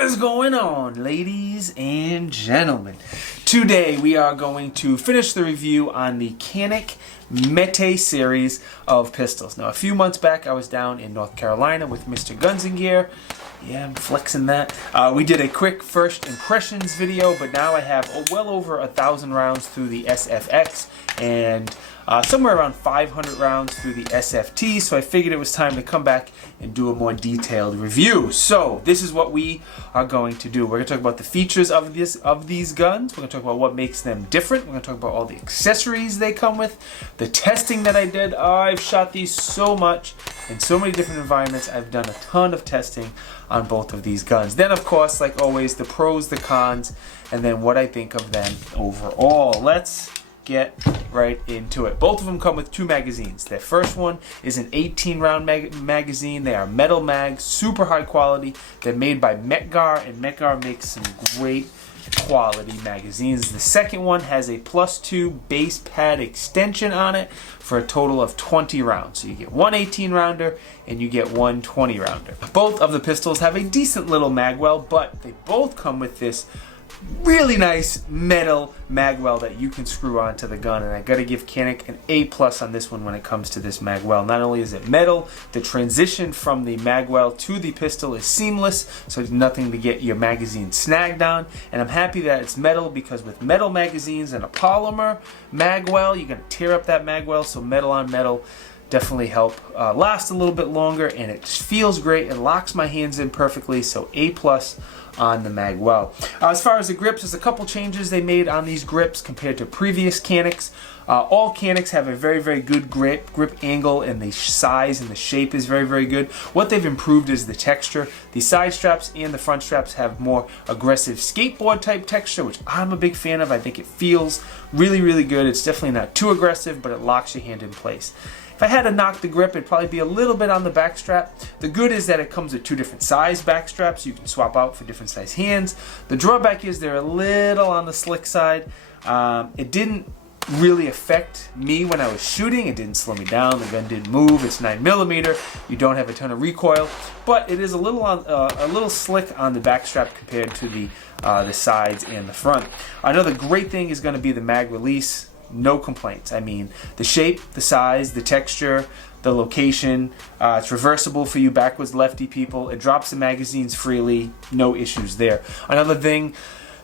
What is going on, ladies and gentlemen? Today we are going to finish the review on the Canik METE series of pistols. Now, a few months back I was down in North Carolina with Mr. Guns and Gear. Yeah, I'm flexing that. We did a quick first impressions video, but now I have well over 1,000 rounds through the SFX and somewhere around 500 rounds through the SFT, so I figured it was time to come back and do a more detailed review. So this is what we are going to do. We're going to talk about the features of these guns. We're going to talk about what makes them different. We're going to talk about all the accessories they come with, the testing that I did. I've shot these so much in so many different environments. I've done a ton of testing on both of these guns. Then, of course, like always, the pros, the cons, and then what I think of them overall. Let's get right into it. Both of them come with two magazines. Their first one is an 18-round magazine. They are metal mags, super high quality. They're made by Metgar, and Metgar makes some great quality magazines. The second one has a +2 base pad extension on it for a total of 20 rounds. So you get one 18-rounder and you get one 20-rounder. Both of the pistols have a decent little magwell, but they both come with this really nice metal magwell that you can screw onto the gun, and I gotta give Canik an A+ on this one when it comes to this magwell. Not only is it metal, the transition from the magwell to the pistol is seamless, so there's nothing to get your magazine snagged on, and I'm happy that it's metal because with metal magazines and a polymer magwell, you're gonna tear up that magwell, so metal on metal definitely help last a little bit longer, and it feels great. It locks my hands in perfectly, so A+ on the magwell. As far as the grips, there's a couple changes they made on these grips compared to previous Caniks. All Caniks have a very good grip angle, and the size and the shape is very good. What they've improved is the texture. The side straps and the front straps have more aggressive skateboard type texture, which I'm a big fan of. I think it feels really good. It's definitely not too aggressive, but it locks your hand in place. If I had to knock the grip, it'd probably be a little bit on the back strap. The good is that it comes with two different size back straps you can swap out for different size hands. The drawback is they're a little on the slick side. It didn't really affect me when I was shooting. It didn't slow me down. The gun didn't move. It's 9mm. You don't have a ton of recoil, but it is a little slick on the back strap compared to the sides and the front. Another great thing is going to be the mag release. No complaints. I mean, the shape, the size, the texture, the location, it's reversible for you backwards lefty people. It drops the magazines freely. No issues there. Another thing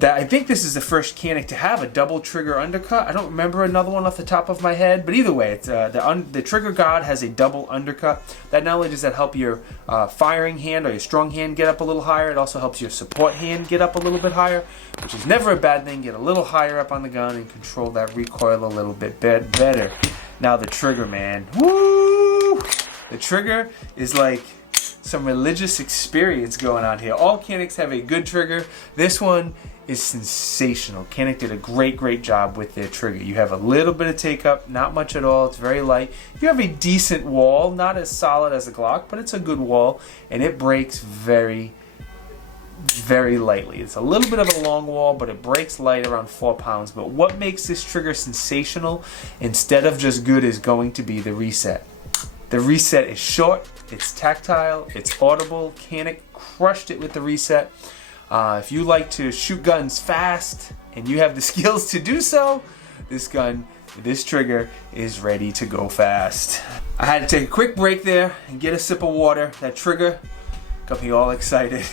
that I think this is the first Canik to have a double trigger undercut. I don't remember another one off the top of my head, but either way, it's, the trigger guard has a double undercut. That not only does that help your firing hand or your strong hand get up a little higher, it also helps your support hand get up a little bit higher, which is never a bad thing. Get a little higher up on the gun and control that recoil a little bit better. Now the trigger, man. Woo! The trigger is like some religious experience going on here. All Caniks have a good trigger. This one is sensational. Canik did a great job with their trigger. You have a little bit of take up, not much at all. It's very light. You have a decent wall, not as solid as a Glock, but it's a good wall, and it breaks very lightly. It's a little bit of a long wall, but it breaks light, around 4 pounds. But what makes this trigger sensational instead of just good is going to be the reset. The reset is short, it's tactile, it's audible. Canik crushed it with the reset. If you like to shoot guns fast and you have the skills to do so, this trigger is ready to go fast. I had to take a quick break there and get a sip of water. That trigger got me all excited.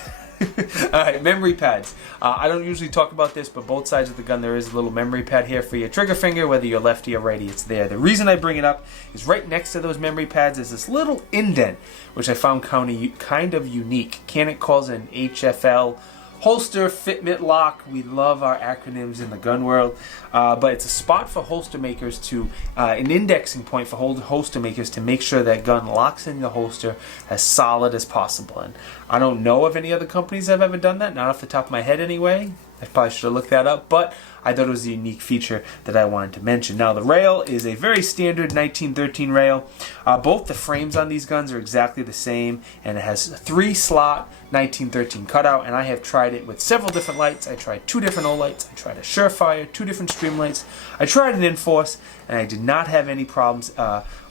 Alright, memory pads. I don't usually talk about this, but both sides of the gun there is a little memory pad here for your trigger finger, whether you're lefty or righty, it's there. The reason I bring it up is right next to those memory pads is this little indent, which I found kind of unique. Canik calls it an HFL, holster fitment lock. We love our acronyms in the gun world, but it's a spot for holster makers to, an indexing point for holster makers to make sure that gun locks in the holster as solid as possible. And I don't know of any other companies that have ever done that, not off the top of my head anyway. I probably should have looked that up, but I thought it was a unique feature that I wanted to mention. Now, the rail is a very standard 1913 rail. Both the frames on these guns are exactly the same, and it has a 3-slot 1913 cutout, and I have tried it with several different lights. I tried 2 different O-lights. I tried a Surefire, 2 different Streamlights. I tried an Enforce, and I did not have any problems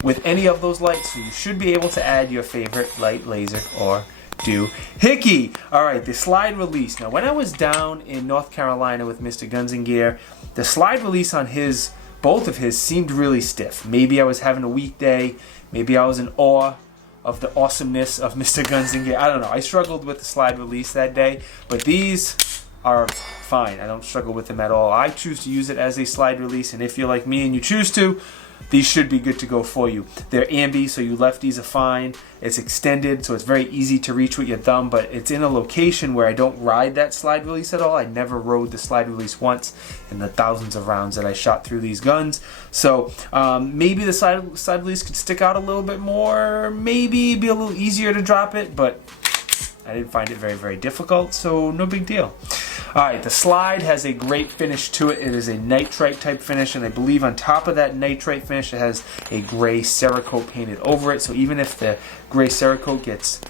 with any of those lights, so you should be able to add your favorite light, laser, or hickey. All right, the slide release. Now, when I was down in North Carolina with Mr. Guns and Gear, the slide release on both of his seemed really stiff. Maybe I was having a weak day. Maybe I was in awe of the awesomeness of Mr. Guns and Gear. I don't know. I struggled with the slide release that day, but these are fine. I don't struggle with them at all. I choose to use it as a slide release, and if you're like me and you choose to, these should be good to go for you. They're ambi, so you lefties are fine. It's extended, so it's very easy to reach with your thumb, but it's in a location where I don't ride that slide release at all. I never rode the slide release once in the thousands of rounds that I shot through these guns. So maybe the slide release could stick out a little bit more, maybe be a little easier to drop it, but I didn't find it very, very difficult, so no big deal. Alright, the slide has a great finish to it. It is a nitrite type finish, and I believe on top of that nitrite finish it has a gray Cerakote painted over it, so even if the gray Cerakote gets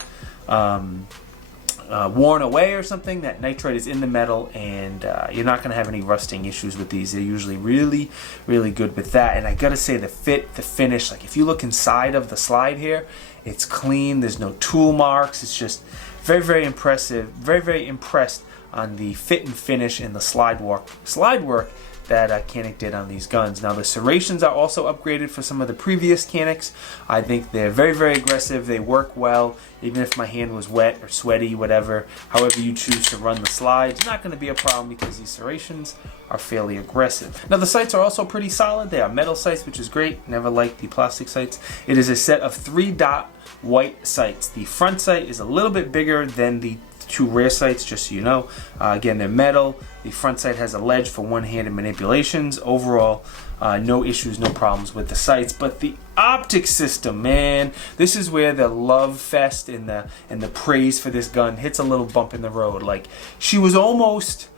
worn away or something, that nitrite is in the metal, and you're not going to have any rusting issues with these. They're usually really, really good with that. And I gotta say, the fit, the finish, like if you look inside of the slide here, it's clean, there's no tool marks. It's just very, very impressive. Very, very impressed on the fit and finish and the slide work that Canik did on these guns. Now the serrations are also upgraded for some of the previous Caniks. I think they're very, very aggressive. They work well, even if my hand was wet or sweaty, whatever. However you choose to run the slide, it's not going to be a problem because these serrations are fairly aggressive. Now the sights are also pretty solid. They are metal sights, which is great. Never liked the plastic sights. It is a set of 3-dot white sights. The front sight is a little bit bigger than the 2 rear sights, just so you know. Again, they're metal. The front sight has a ledge for one-handed manipulations. Overall, no issues, no problems with the sights. But the optic system, man, this is where the love fest and the praise for this gun hits a little bump in the road. Like, she was almost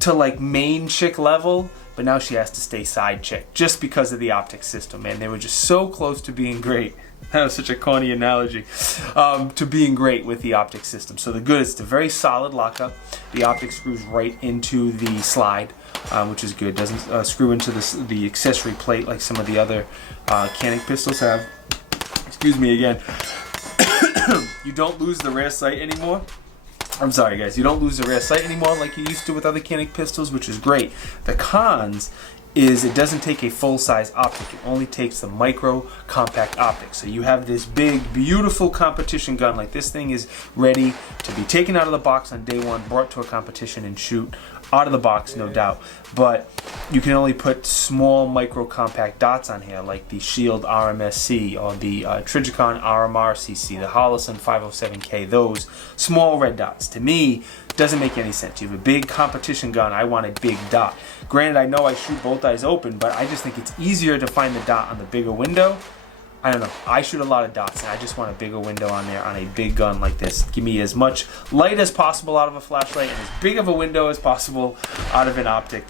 to like main chick level, but now she has to stay side chick just because of the optic system, man. They were just so close to being great. That was such a corny analogy. To being great with the optic system. So the good is it's a very solid lockup. The optic screws right into the slide, which is good. Doesn't screw into the accessory plate like some of the other Canik pistols have. Excuse me again. You don't lose the rear sight anymore. I'm sorry guys, you don't lose the rear sight anymore like you used to with other Canik pistols, which is great. The cons is it doesn't take a full-size optic. It only takes the micro compact optic. So you have this big, beautiful competition gun. Like, this thing is ready to be taken out of the box on day one, brought to a competition and shoot out of the box, no doubt. But you can only put small micro compact dots on here, like the Shield RMSC or the Trijicon RMRCC, the Holosun 507K, those small red dots. To me, doesn't make any sense. You have a big competition gun, I want a big dot. Granted, I know I shoot both eyes open, but I just think it's easier to find the dot on the bigger window. I don't know, I shoot a lot of dots and I just want a bigger window on there on a big gun like this. Give me as much light as possible out of a flashlight and as big of a window as possible out of an optic.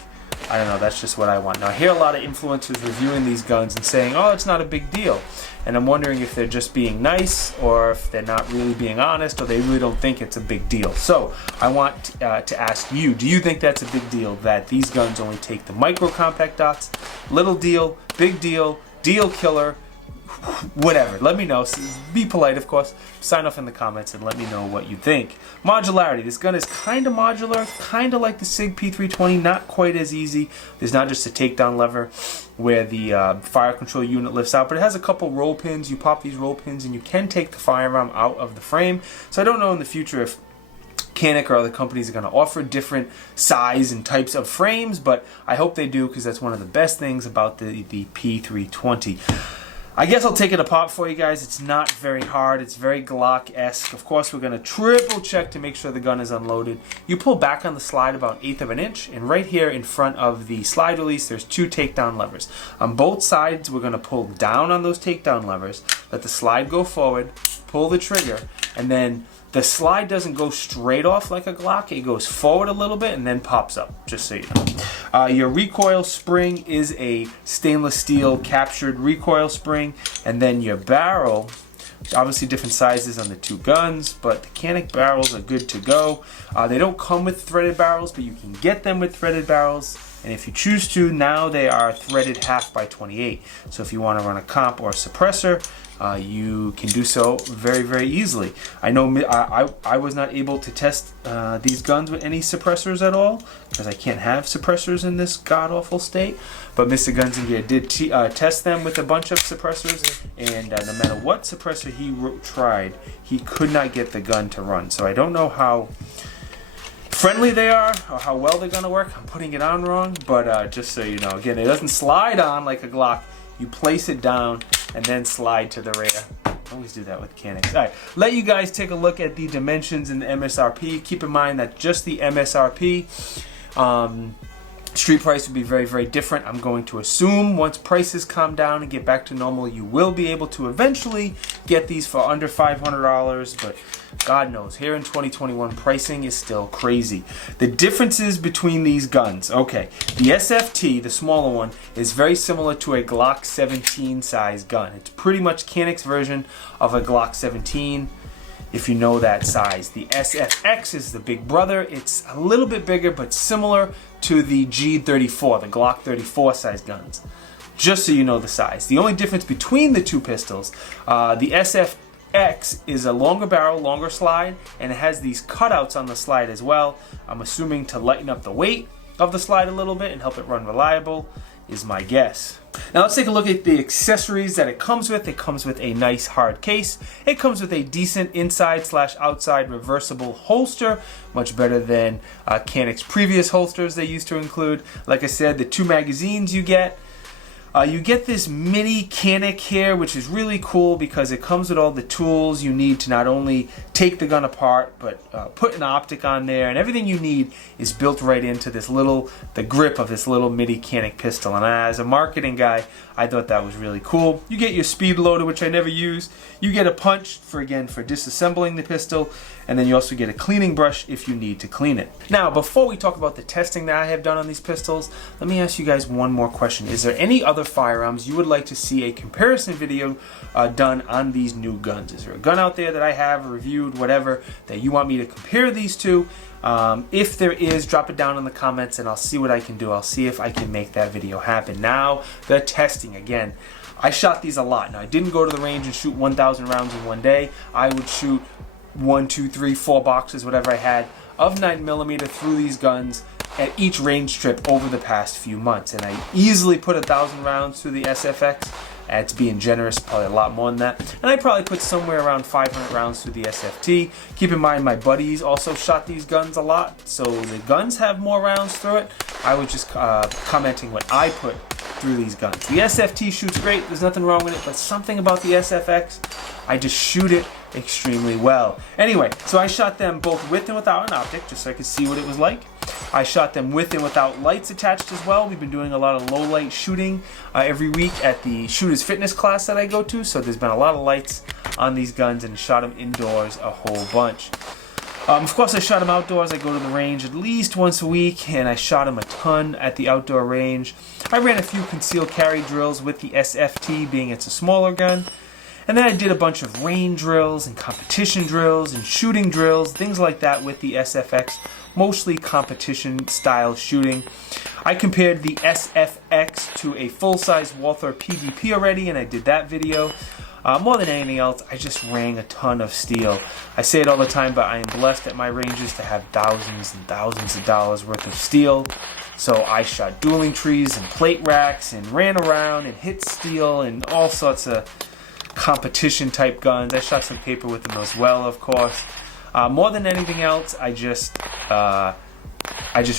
I don't know, that's just what I want. Now I hear a lot of influencers reviewing these guns and saying, oh, it's not a big deal. And I'm wondering if they're just being nice or if they're not really being honest or they really don't think it's a big deal. So I want to ask you, do you think that's a big deal that these guns only take the micro compact dots? Little deal, big deal, deal killer, whatever. Let me know. Be polite, of course. Sign off in the comments and let me know what you think. Modularity. This gun is kind of modular, kind of like the SIG P320, not quite as easy. There's not just a takedown lever where the fire control unit lifts out, but it has a couple roll pins. You pop these roll pins and you can take the firearm out of the frame. So I don't know in the future if Canik or other companies are going to offer different size and types of frames, but I hope they do because that's one of the best things about the P320. I guess I'll take it apart for you guys. It's not very hard. It's very Glock-esque. Of course, we're going to triple check to make sure the gun is unloaded. You pull back on the slide about 1/8 of an inch, and right here in front of the slide release, there's 2 takedown levers. On both sides, we're going to pull down on those takedown levers, let the slide go forward, pull the trigger, and then the slide doesn't go straight off like a Glock. It goes forward a little bit and then pops up, just so you know. Your recoil spring is a stainless steel captured recoil spring, and then your barrel, obviously different sizes on the 2 guns, but the Canik barrels are good to go. They don't come with threaded barrels, but you can get them with threaded barrels. And if you choose to, now they are threaded 1/2 by 28. So if you want to run a comp or a suppressor, you can do so very, very easily. I know I was not able to test these guns with any suppressors at all because I can't have suppressors in this god-awful state. But Mr. Guns and Gear did test them with a bunch of suppressors, and no matter what suppressor he tried, he could not get the gun to run. So I don't know how friendly they are or how well they're going to work. I'm putting it on wrong, but just so you know, again, it doesn't slide on like a Glock. You place it down and then slide to the rear. I always do that with Canics. All right, let you guys take a look at the dimensions and the MSRP. Keep in mind that just the MSRP, street price would be very, very different. I'm going to assume once prices calm down and get back to normal, you will be able to eventually get these for under $500, but God knows, here in 2021, pricing is still crazy. The differences between these guns. Okay, the SFT, the smaller one, is very similar to a Glock 17 size gun. It's pretty much Canik's version of a Glock 17, if you know that size. The SFX is the big brother. It's a little bit bigger, but similar to the G34, the Glock 34 size guns. Just so you know the size. The only difference between the two pistols, the SFX is a longer barrel, longer slide, and it has these cutouts on the slide as well. I'm assuming to lighten up the weight of the slide a little bit and help it run reliable, is my guess. Now let's take a look at the accessories that it comes with. It comes with a nice hard case. It comes with a decent inside/outside reversible holster, much better than Canik's previous holsters they used to include. Like I said, the 2 magazines you get this mini Canik here, which is really cool because it comes with all the tools you need to not only take the gun apart, but put an optic on there, and everything you need is built right into this the grip of this little mini Canik pistol. And as a marketing guy, I thought that was really cool. You get your speed loader, which I never use. You get a punch for disassembling the pistol, and then you also get a cleaning brush if you need to clean it. Now, before we talk about the testing that I have done on these pistols, let me ask you guys one more question. Is there any other firearms you would like to see a comparison video done on these new guns? Is there a gun out there that I have reviewed, whatever, that you want me to compare these to? If there is, drop it down in the comments and I'll see what I can do. I'll see if I can make that video happen. Now, the testing. Again, I shot these a lot. Now, I didn't go to the range and shoot 1,000 rounds in one day. I would shoot 1, 2, 3, 4 boxes, whatever I had, of 9mm through these guns at each range trip over the past few months. And I easily put 1,000 rounds through the SFX. That's being generous, probably a lot more than that. And I probably put somewhere around 500 rounds through the SFT. Keep in mind, my buddies also shot these guns a lot, so the guns have more rounds through it. I was just commenting what I put through these guns. The SFT shoots great, there's nothing wrong with it, but something about the SFX, I just shoot it extremely well. Anyway, so I shot them both with and without an optic, just so I could see what it was like. I shot them with and without lights attached as well. We've been doing a lot of low light shooting every week at the Shooters Fitness class that I go to, so there's been a lot of lights on these guns, and shot them indoors a whole bunch. Of course, I shot them outdoors. I go to the range at least once a week, and I shot them a ton at the outdoor range. I ran a few concealed carry drills with the SFT, being it's a smaller gun. And then I did a bunch of range drills and competition drills and shooting drills, things like that with the SFX, mostly competition style shooting. I compared the SFX to a full-size Walther PvP already, and I did that video. More than anything else, I just rang a ton of steel. I say it all the time, but I am blessed at my ranges to have thousands and thousands of dollars worth of steel. So I shot dueling trees and plate racks and ran around and hit steel and all sorts of competition type guns. I shot some paper with them as well, of course. More than anything else, I just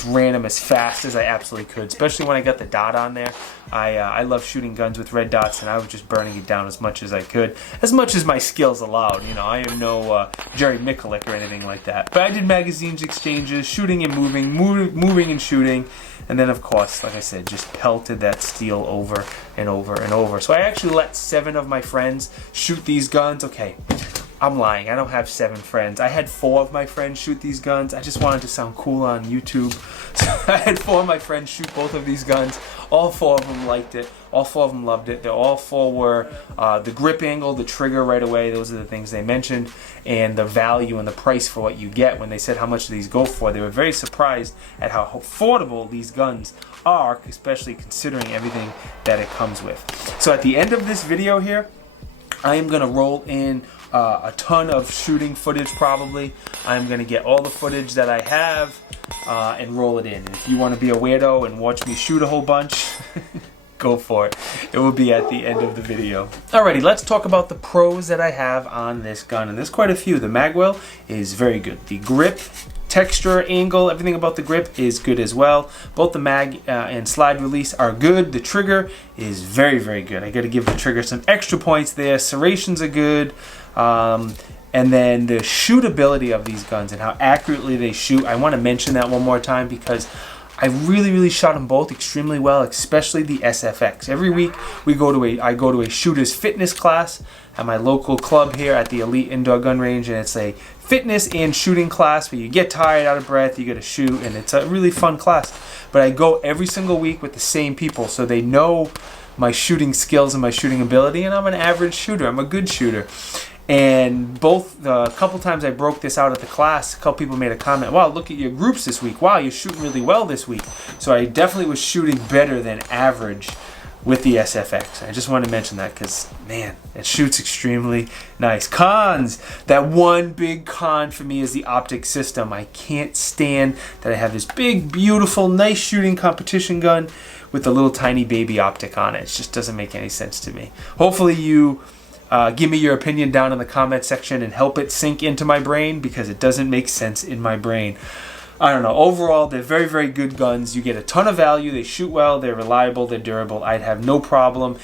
ran them as fast as I absolutely could, especially when I got the dot on there. I love shooting guns with red dots, and I was just burning it down as much as I could, as much as my skills allowed. You know, I am no Jerry Mikulik or anything like that. But I did magazines exchanges, shooting and moving and shooting, and then of course, like I said, just pelted that steel over and over and over. So I actually let 7 of my friends shoot these guns. Okay, I'm lying. I don't have 7 friends. I had 4 of my friends shoot these guns. I just wanted to sound cool on YouTube. So I had 4 of my friends shoot both of these guns. All 4 of them liked it. All 4 of them loved it. They all 4 were the grip angle, the trigger right away. Those are the things they mentioned. And the value and the price for what you get. When they said how much these go for, they were very surprised at how affordable these guns are, especially considering everything that it comes with. So at the end of this video here, I am going to roll in a ton of shooting footage probably. I'm going to get all the footage that I have and roll it in. And if you want to be a weirdo and watch me shoot a whole bunch, go for it. It will be at the end of the video. Alrighty, let's talk about the pros that I have on this gun. And there's quite a few. The magwell is very good. The grip, texture, angle, everything about the grip is good as well. Both the mag and slide release are good. The trigger is very, very good. I got to give the trigger some extra points there. Serrations are good. And then the shootability of these guns and how accurately they shoot. I want to mention that one more time because I really shot them both extremely well, especially the SFX. Every week I go to a shooter's fitness class at my local club here at the Elite Indoor Gun Range, and it's a fitness and shooting class where you get tired, out of breath, you get to shoot, and it's a really fun class. But I go every single week with the same people, so they know my shooting skills and my shooting ability, and I'm an average shooter. I'm a good shooter. And both a couple times I broke this out at the class, a couple people made a comment, wow, look at your groups this week. Wow, you're shooting really well this week. So I definitely was shooting better than average with the SFX. I just wanted to mention that because, man, it shoots extremely nice. Cons. That one big con for me is the optic system. I can't stand that I have this big, beautiful, nice shooting competition gun with a little tiny baby optic on it. It just doesn't make any sense to me. Hopefully you give me your opinion down in the comment section and help it sink into my brain because it doesn't make sense in my brain. I don't know. Overall, they're very, very good guns. You get a ton of value. They shoot well. They're reliable. They're durable. I'd have no problem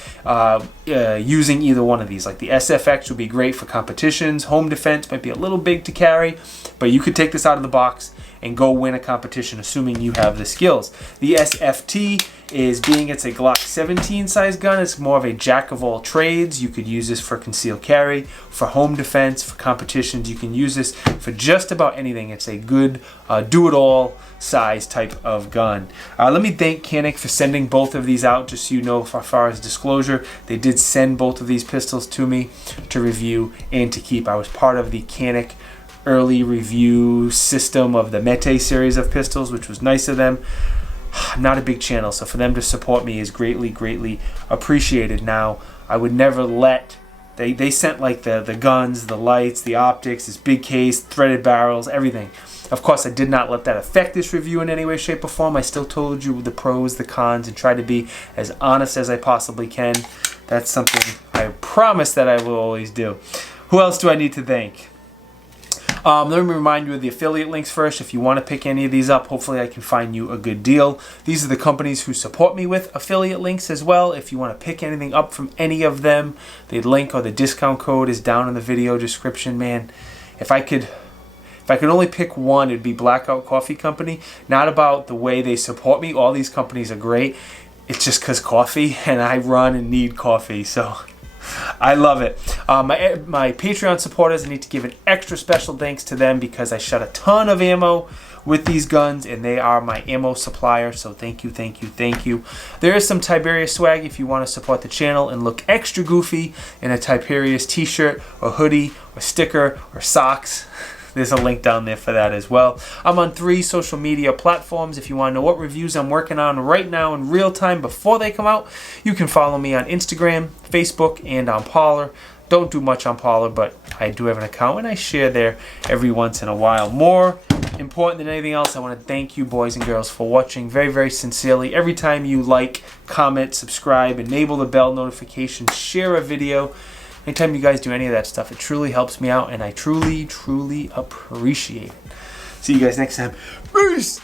using either one of these. Like the SFX would be great for competitions. Home defense might be a little big to carry, but you could take this out of the box and go win a competition assuming you have the skills. The SFT is, being it's a Glock 17 size gun, it's more of a jack of all trades. You could use this for concealed carry, for home defense, for competitions. You can use this for just about anything. It's a good do-it-all size type of gun. Let me thank Canik for sending both of these out, just so you know, as far as disclosure. They did send both of these pistols to me to review and to keep. I was part of the Canik early review system of the Mete series of pistols, which was nice of them. I'm not a big channel, so for them to support me is greatly appreciated. Now, I would never let, they sent like the guns, the lights, the optics, this big case, threaded barrels, everything. Of course, I did not let that affect this review in any way, shape, or form. I still told you the pros, the cons, and tried to be as honest as I possibly can. That's something I promise that I will always do. Who else do I need to thank? Let me remind you of the affiliate links first. If you want to pick any of these up, hopefully I can find you a good deal. These are the companies who support me with affiliate links as well. If you want to pick anything up from any of them, the link or the discount code is down in the video description. Man, if I could only pick one, it'd be Blackout Coffee Company. Not about the way they support me. All these companies are great. It's just because coffee, and I run and need coffee, so I love it. My Patreon supporters, I need to give an extra special thanks to them because I shot a ton of ammo with these guns and they are my ammo supplier, so thank you. There is some Tiberious swag if you want to support the channel and look extra goofy in a Tiberious t-shirt or hoodie or sticker or socks. There's a link down there for that as well. I'm on 3 social media platforms. If you want to know what reviews I'm working on right now in real time before they come out, you can follow me on Instagram, Facebook, and on Parler. Don't do much on Parler, but I do have an account and I share there every once in a while. More important than anything else, I want to thank you boys and girls for watching very sincerely. Every time you like, comment, subscribe, enable the bell notification, share a video, anytime you guys do any of that stuff, it truly helps me out and I truly appreciate it. See you guys next time. Peace!